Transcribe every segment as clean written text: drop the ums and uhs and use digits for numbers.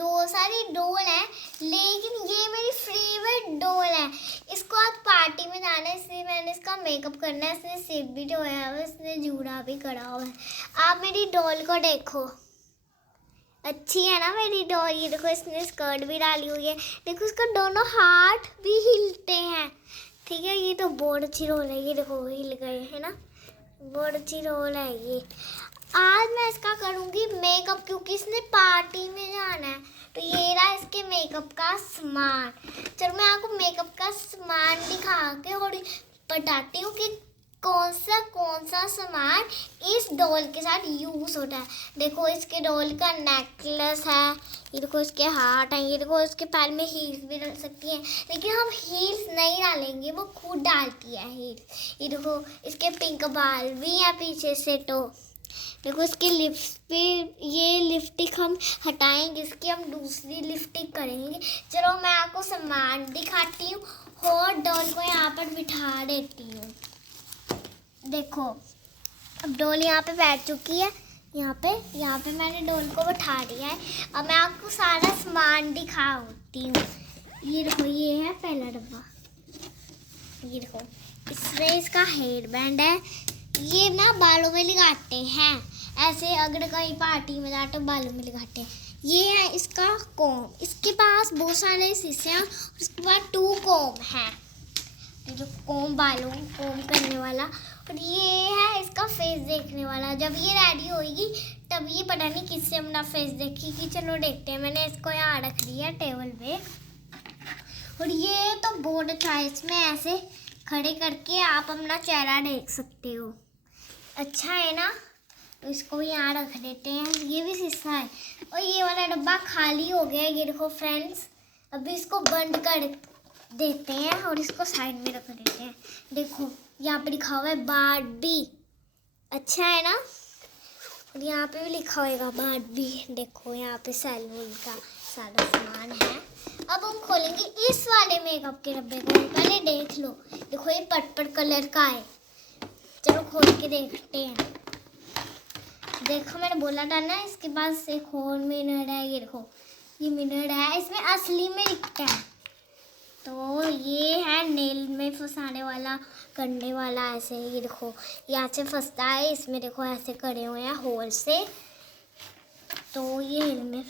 दो सारी डॉल है, लेकिन ये मेरी फेवरेट डॉल है। इसको आज पार्टी में जाना है, इसलिए मैंने इसका मेकअप करना है। इसने सिर भी धोया हुआ है, इसने जूड़ा भी करा हुआ है। आप मेरी डॉल को देखो, अच्छी है ना मेरी डॉल। ये देखो, इसने स्कर्ट भी डाली हुई है। देखो, इसका दोनों हाथ भी हिलते हैं। ठीक है, ये तो बहुत अच्छी रोल है। ये देखो हिल गए है ना, बहुत अच्छी रोल है ये। आज मैं इसका करूँगी मेकअप, क्योंकि इसने पार्टी में जाना है। तो ये रहा इसके मेकअप का सामान। चलो मैं आपको मेकअप का सामान दिखा के और बताती हूँ कि कौन सा सामान इस डॉल के साथ यूज होता है। देखो, इसके डॉल का नेकलेस है, ये देखो इसके हाथ हैं, ये देखो इसके पैर में हील्स भी डाल सकती हैं, लेकिन हम हील्स नहीं डालेंगे, वो खुद डालती है हील्स। ये देखो, इसके पिंक बाल भी हैं पीछे से। तो देखो, इसके लिप्स पे ये लिपस्टिक हम हटाएंगे, इसकी हम दूसरी लिपस्टिक करेंगे। चलो मैं आपको सामान दिखाती हूँ और डॉल को यहाँ पर बिठा देती हूँ। देखो, अब डॉल यहाँ पे बैठ चुकी है। यहाँ पे मैंने डॉल को बिठा दिया है। अब मैं आपको सारा सामान दिखाती हूँ। ये देखो, ये है पहला डब्बा। ये देखो, इसमें इसका हेयर बैंड है। ये ना बालों में लगाते हैं, ऐसे अगर कहीं पार्टी में जाते तो बालों में लगाते हैं। ये है इसका कोम। इसके पास बहुत सारे शीशे हैं, उसके बाद 2 कोम है, ये जो कोम बालों कोम करने वाला। और ये है इसका फेस देखने वाला। जब ये रेडी होगी तब ये पता नहीं किससे अपना फेस देखेगी। चलो देखते हैं। मैंने इसको यहाँ रख दिया टेबल पे। और ये तो बहुत अच्छा है, इसमें ऐसे खड़े करके आप अपना चेहरा देख सकते हो। अच्छा है ना, तो इसको यहाँ रख देते हैं। ये भी शीशा है। और ये वाला डब्बा खाली हो गया है। ये देखो फ्रेंड्स, अभी इसको बंद कर देते हैं और इसको साइड में रख देते हैं। देखो, यहाँ पे लिखा हुआ है बार्बी। अच्छा है ना, और यहाँ पे भी लिखा होगा बार्बी। देखो, यहाँ पे सैलून का सारा सामान है। अब हम खोलेंगे इस वाले मेकअप के डब्बे को। पहले देख लो, देखो ये पर्पल कलर का है। चलो खोल के देखते हैं। देखो, मैंने बोला था ना इसके पास एक और मिरर है। ये देखो, ये मिरर है, इसमें असली में दिखता है। तो ये है नेल में फंसाने वाला, करने वाला ऐसे। ये देखो, यहाँ से फंसता है, इसमें देखो ऐसे करे हुए हैं होल से। तो ये में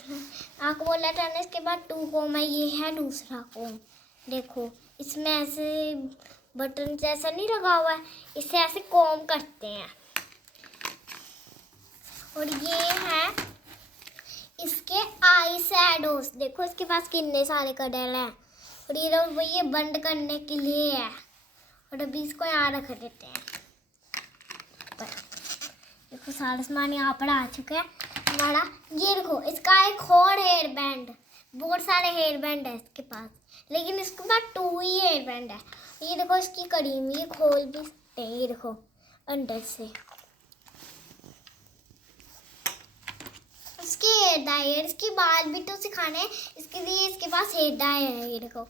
आपको बोला था ना इसके बाद 2 कोम है। ये है दूसरा कोम। देखो, इसमें ऐसे बटन जैसा नहीं लगा हुआ है, इसे ऐसे कोम करते हैं। और ये है इसके आई शैडोज। देखो, इसके पास कितने सारे कलर हैं। और ये बंद करने के लिए है। और अभी इसको यहाँ रख देते हैं। देखो, सारा सामान यहाँ पर आ चुका है हमारा। ये देखो, इसका एक और हेयर बैंड, बहुत सारे हेयर बैंड है इसके पास, लेकिन इसके पास 2 ही हेयर बैंड है। ये देखो, इसकी करीम ये खोल भी सकते हैं। ये देखो, अंदर से इसके हेयर डायर, इसके बाल भी तो सिखाने हैं, इसके लिए इसके पास हेयर डायर है। ये देखो,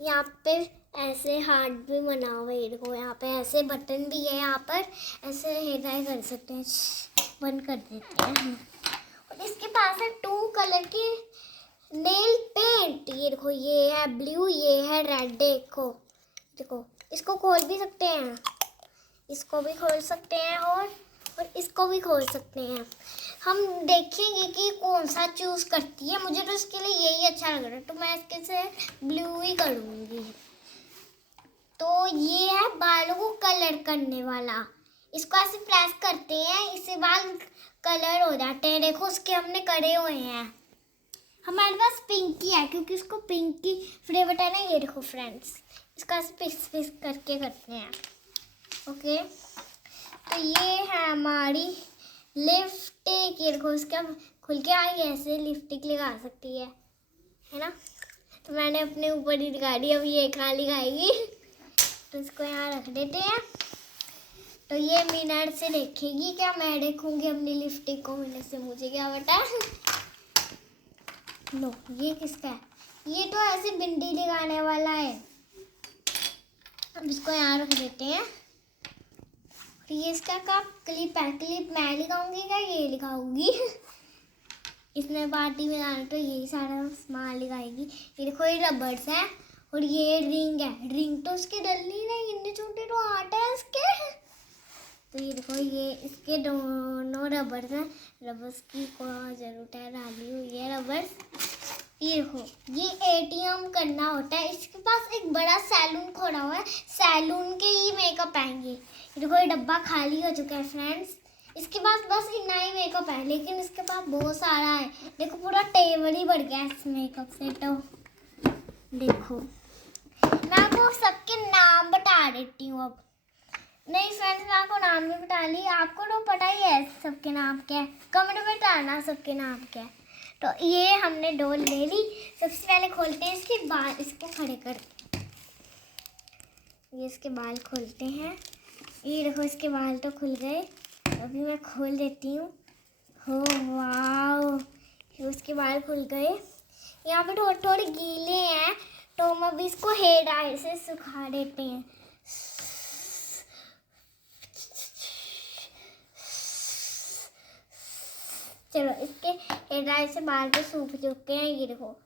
यहाँ पे ऐसे हार्ट भी बना हुआ है। ये देखो, यहाँ पे ऐसे बटन भी है, यहाँ पर ऐसे हेयर डाई कर सकते हैं। बंद कर देते हैं। और इसके पास है 2 कलर के नेल पेंट। ये देखो, ये है ब्लू, ये है रेड। देखो, इसको खोल भी सकते हैं, इसको भी खोल सकते हैं और इसको भी खोल सकते हैं। हम देखेंगे कि कौन सा चूज़ करती है। मुझे तो इसके लिए यही अच्छा लग रहा है, तो मैं इसके से ब्लू ही करूँगी। तो ये है बालों को कलर करने वाला। इसको ऐसे प्रेस करते हैं, इससे बाल कलर हो जाते हैं। देखो, उसके हमने करे हुए हैं। हमारे पास पिंकी है, क्योंकि इसको पिंकी फ्लेवर है ना। ये देखो फ्रेंड्स, इसका पिस पिस करके करते हैं। ओके, तो ये है हमारी लिपस्टिक। ये देखो, इसका खुल के आई ऐसे लिपस्टिक लगा सकती है ना। तो मैंने अपने ऊपर ही लगा दी, अब ये कहाँ लगाएगी। तो इसको यहाँ रख देते हैं। तो ये मिनट से देखेगी क्या, मैं देखूँगी अपनी लिपस्टिक को। मिनट से मुझे क्या पता। लो, ये किसका है? ये तो ऐसे बिंदी लगाने वाला है। अब इसको यहाँ रख देते हैं। ये इसका का क्लिप है, क्लिप मैं लगाऊंगी क्या ये लगाऊंगी? इसने पार्टी में जाना तो यही सारा सामान लगाएगी। ये देखो ये रबर्स हैं और ये रिंग है। रिंग तो उसके डलनी नहीं, इतने छोटे तो आटे हैं इसके। तो ये देखो ये इसके दोनों रबर्स हैं। रबर्स की कोई ज़रूरत है, डाली हुई है रबर्स। ये देखो ये एटीएम करना होता है। इसके पास एक बड़ा सैलून खोला हुआ है, सैलून के ही मेकअप आएंगे। ये देखो ये डब्बा खाली हो चुका है फ्रेंड्स। इसके पास बस इतना ही मेकअप है, लेकिन इसके पास बहुत सारा है। देखो पूरा टेबल ही भर गया है इस मेकअप से। तो देखो मैं आपको सबके नाम बता देती हूँ अब। नहीं फ्रेंड्स, मैं आपको नाम भी बता ली, आपको तो पता ही है सबके नाम क्या है। कमेंट में बताना सबके नाम क्या है। तो ये हमने डोल ले ली। सबसे पहले खोलते हैं इसके बाल, इसको खड़े करके ये इसके बाल खोलते हैं। ये देखो इसके बाल तो खुल गए। अभी मैं खोल देती हूँ। हो वाह, उसके बाल खुल गए। यहाँ पे थोड़े थोड़े गीले हैं, तो हम अभी इसको हेयर ड्रायर से सुखा देते हैं। चलो इसके हेयर ड्रायर से बाल तो सूख चुके हैं। ये देखो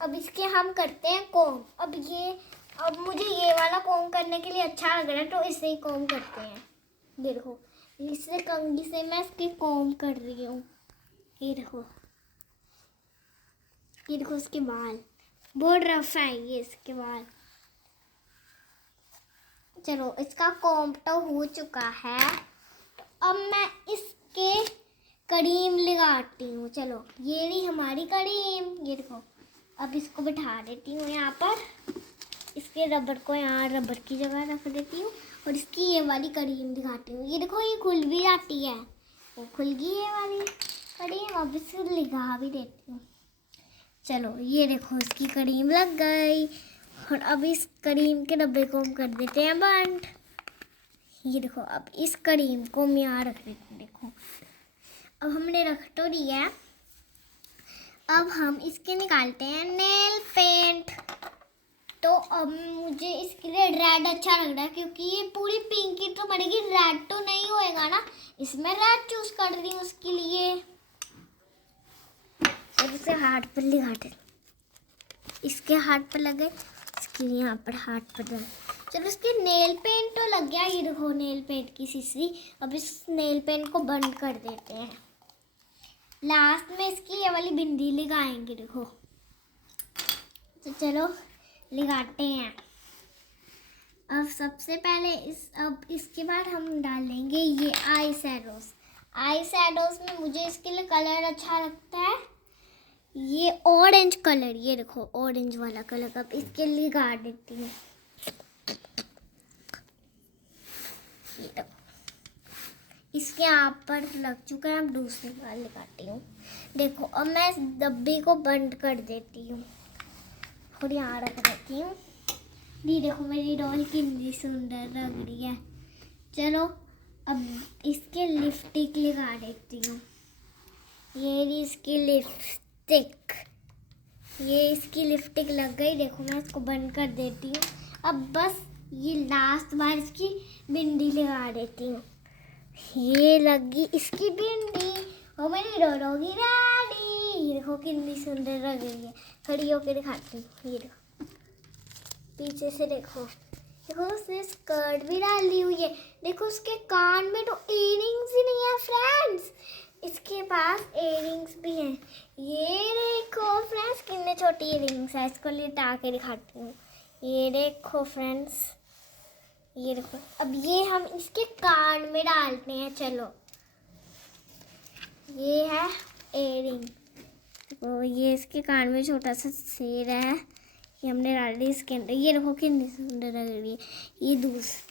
अब इसके हम करते हैं कोम। अब मुझे ये वाला कोम करने के लिए अच्छा लग रहा है, तो इससे ही कोम करते हैं। ये देखो इससे कंघी से मैं इसकी कोम कर रही हूँ। ये देखो इसके बाल बहुत रफ है, ये इसके बाल। चलो इसका कोम तो हो चुका है। तो अब मैं इसके क्रीम लगाती हूँ। चलो ये रही हमारी क्रीम। ये देखो अब इसको बिठा देती हूँ यहाँ पर। इसके रबर को यहाँ रबर की जगह रख देती हूँ और इसकी ये वाली क्रीम दिखाती हूँ। ये देखो ये खुल भी जाती है, वो खुल गई ये वाली क्रीम। अब इसको लगा भी देती हूँ। चलो ये देखो इसकी क्रीम लग गई और अब इस क्रीम के डब्बे को हम कर देते हैं बंद। ये देखो अब इस क्रीम को मैं यहाँ रख देती हूँ। देखो अब हमने रख तो दिया है। अब हम इसके निकालते हैं नेल पेंट। तो अब मुझे इसके लिए रेड अच्छा लग रहा है, क्योंकि ये पूरी पिंक ही तो पड़ेगी, रेड तो नहीं होएगा ना, इसमें रेड चूज कर रही हूँ उसके लिए। अब इसे हाथ पर लगा दे। इसके हाथ पर लगे, इसके यहाँ पर हाथ पर लगे। चलो इसके नेल पेंट तो लग गया। ये देखो नेल पेंट की शीशी। अब इस नेल पेंट को बंद कर देते हैं। लास्ट में इसकी ये वाली बिंदी लगाएंगे। देखो तो चलो लगाते हैं। अब सबसे पहले अब इसके बाद हम डालेंगे ये आई शैडोज में मुझे इसके लिए कलर अच्छा लगता है ये ऑरेंज कलर। ये देखो ऑरेंज वाला कलर। अब इसके लिए लगा देती हूँ। इसके यहाँ पर लग चुका है। अब दूसरी बार लगाती हूँ। देखो अब मैं इस डब्बे को बंद कर देती हूँ और यहाँ रख देती हूँ। ये देखो मेरी डॉल कितनी सुंदर लग रही है। चलो अब इसके लिपस्टिक लगा देती हूँ। ये इसकी लिपस्टिक, ये इसकी लिपस्टिक लग गई। देखो मैं इसको बंद कर देती हूँ। अब बस ये लास्ट बार इसकी बिंदी लगा देती हूँ। ये लगी इसकी बिंदी और मेरी डोरोगी रेडी। ये देखो कितनी सुंदर लग रही है। खड़ी होकर दिखाती हूँ। ये देखो पीछे से देखो उसने स्कर्ट भी डाली हुई है। देखो उसके कान में तो इयररिंग्स ही नहीं है फ्रेंड्स, इसके पास इयररिंग्स भी हैं। ये देखो फ्रेंड्स कितने छोटी इयररिंग्स है। इसको लिटा के दिखाती हूँ। ये देखो फ्रेंड्स, ये देखो। अब ये हम इसके कान में डालते हैं। चलो ये है इयररिंग। तो ये इसके कान में छोटा सा शेर है, ये हमने डाल दी इसके अंदर। ये देखो कितनी सुंदर लग रही है। ये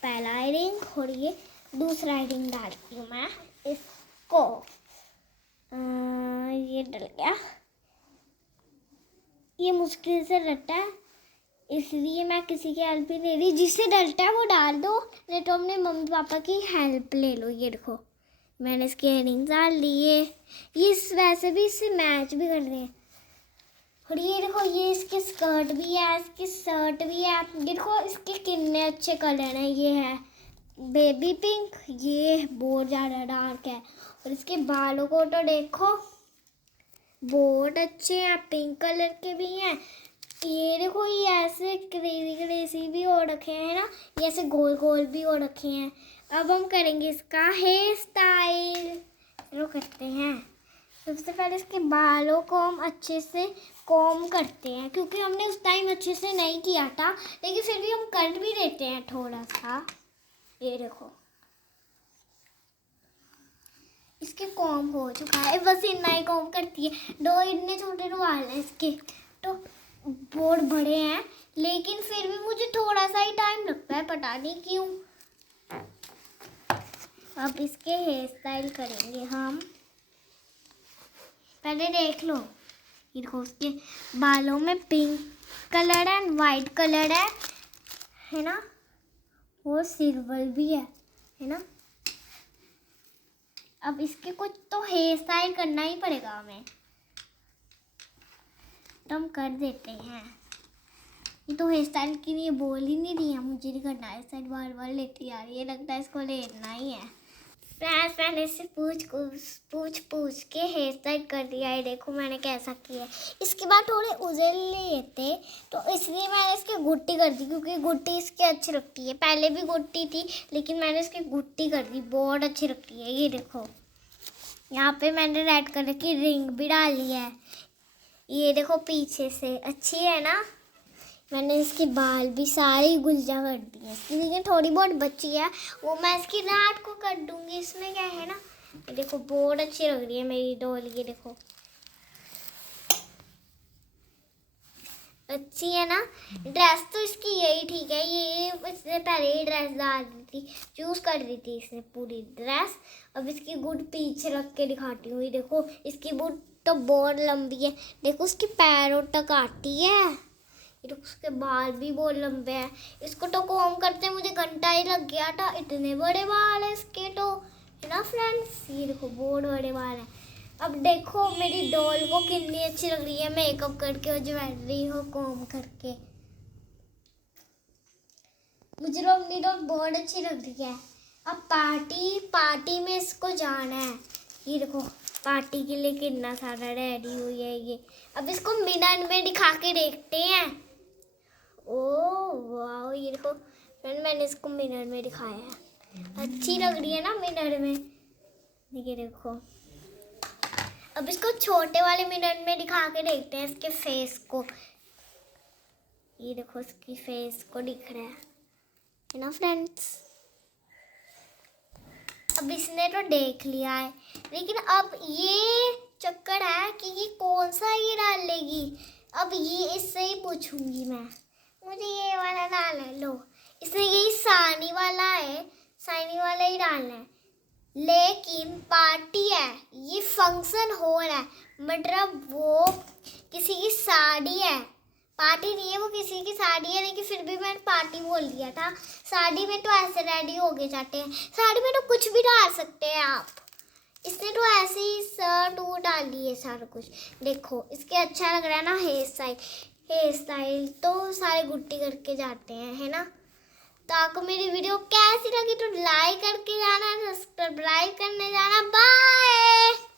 पहला इयररिंग और ये दूसरा इयररिंग डालती हूँ मैं इसको। ये डल गया। ये मुश्किल से डलता है, इसलिए मैं किसी की हेल्प नहीं ले रही। जिससे डलता है वो डाल दो, नहीं तो अपने मम्मी पापा की हेल्प ले लो। ये देखो मैंने इसके इयररिंग्स डाल लिए। ये वैसे भी इससे मैच भी कर रहे हैं। और ये देखो ये इसके स्कर्ट भी है, इसकी शर्ट भी है। ये देखो इसके कितने अच्छे कलर हैं। ये है बेबी पिंक, ये बहुत ज़्यादा डार्क है। और इसके बालों को तो देखो बहुत अच्छे हैं, पिंक कलर के भी हैं। ये देखो, ये ऐसे क्रेजी क्रेजी भी हो रखे हैं ना, ये ऐसे गोल गोल भी हो रखे हैं। अब हम करेंगे इसका हेयर स्टाइल। चलो करते हैं। सबसे पहले इसके बालों को हम अच्छे से कॉम करते हैं, क्योंकि हमने उस टाइम अच्छे से नहीं किया था, लेकिन फिर भी हम कर भी देते हैं थोड़ा सा। ये देखो, इसके कॉम हो चुका है, बस इतना ही कॉम करती है। दो इतने छोटे बाल हैं इसके, तो बहुत बड़े हैं, लेकिन फिर भी मुझे थोड़ा सा ही टाइम लगता है, पता नहीं क्यों। अब इसके हेयर स्टाइल करेंगे हम। पहले देख लो, ये देखो, उसके बालों में पिंक कलर है, वाइट कलर है ना, वो सिल्वर भी है ना। अब इसके कुछ तो हेयर स्टाइल करना ही पड़ेगा हमें, तो हम कर देते हैं। ये तो हेयर स्टाइल की नहीं, बोल ही नहीं रही है, मुझे नहीं करना है। साइड बार बार लेती आ रही है, लगता है इसको लेना ही है। फ्रेंड्स, मैंने इससे पूछ के हेयर स्टाइल कर दिया है। देखो मैंने कैसा किया है। इसके बाद थोड़े उजल लिए थे, तो इसलिए मैंने इसकी गुट्टी कर दी, क्योंकि गुट्टी इसकी अच्छी लगती है। पहले भी गुट्टी थी, लेकिन मैंने इसकी गुट्टी कर दी, बहुत अच्छी लगती है। ये देखो, यहाँ पे मैंने रेड कलर की रिंग भी डाली है। ये देखो, पीछे से अच्छी है ना। मैंने इसके बाल भी सारे गुलजा कर दिए इसकी, लेकिन थोड़ी बहुत बची है, वो मैं इसकी रात को कर दूंगी। इसमें क्या है ना, ये देखो, बहुत अच्छी लग रही है मेरी डॉल। ये देखो, अच्छी है ना। ड्रेस तो इसकी यही ठीक है, ये इसने पहले ही ड्रेस डाल दी थी, चूज कर दी थी इसने पूरी ड्रेस। अब इसकी गुड पीछे रख के दिखाती हूँ। ये देखो, इसकी गुड तो बहुत लंबी है, देखो उसके पैरों तक आती है। ये उसके बाल भी बहुत लंबे हैं। इसको तो कॉम करते मुझे घंटा ही लग गया था, इतने बड़े बाल है इसके तो, है ना फ्रेंड्स। ये देखो, बहुत बड़े बाल हैं। अब देखो मेरी डॉल को कितनी अच्छी लग रही है मेकअप करके और ज्वेलरी हो कॉम करके। मुझे तो अपनी डॉल बहुत अच्छी लग रही है। अब पार्टी में इसको जाना है। ये देखो, पार्टी के लिए कितना सारा रेडी हुई है ये। अब इसको मिनट में दिखा के देखते हैं। ओह वाह, ये देखो फ्रेंड, मैंने इसको मिरर में दिखाया है, अच्छी लग रही है ना मिरर में। ये देखो, अब इसको छोटे वाले मिरर में दिखा के देखते हैं इसके फेस को। ये देखो, इसकी फेस को दिख रहा है ना फ्रेंड्स। अब इसने तो देख लिया है, लेकिन अब ये चक्कर है कि ये कौन सा ये डाल लेगी। अब ये इससे ही पूछूंगी मैं, मुझे ये वाला डालना है। लो, इसमें यही सानी वाला ही डालना है। लेकिन पार्टी है, ये फंक्शन हो रहा है, मतलब वो किसी की शादी है, पार्टी नहीं है, वो किसी की शादी है। लेकिन फिर भी मैंने पार्टी बोल दिया था। शादी में तो ऐसे रेडी हो गए जाते हैं, शादी में तो कुछ भी डाल सकते हैं आप। इसने तो ऐसे ही शर्ट वो डाल दी है सारा कुछ। देखो, इसके अच्छा लग रहा है ना हेयर स्टाइल तो सारे गुट्टी करके जाते हैं, है ना। तो आपको मेरी वीडियो कैसी लगी तो लाइक करके जाना, सब्सक्राइब करने जाना। बाय।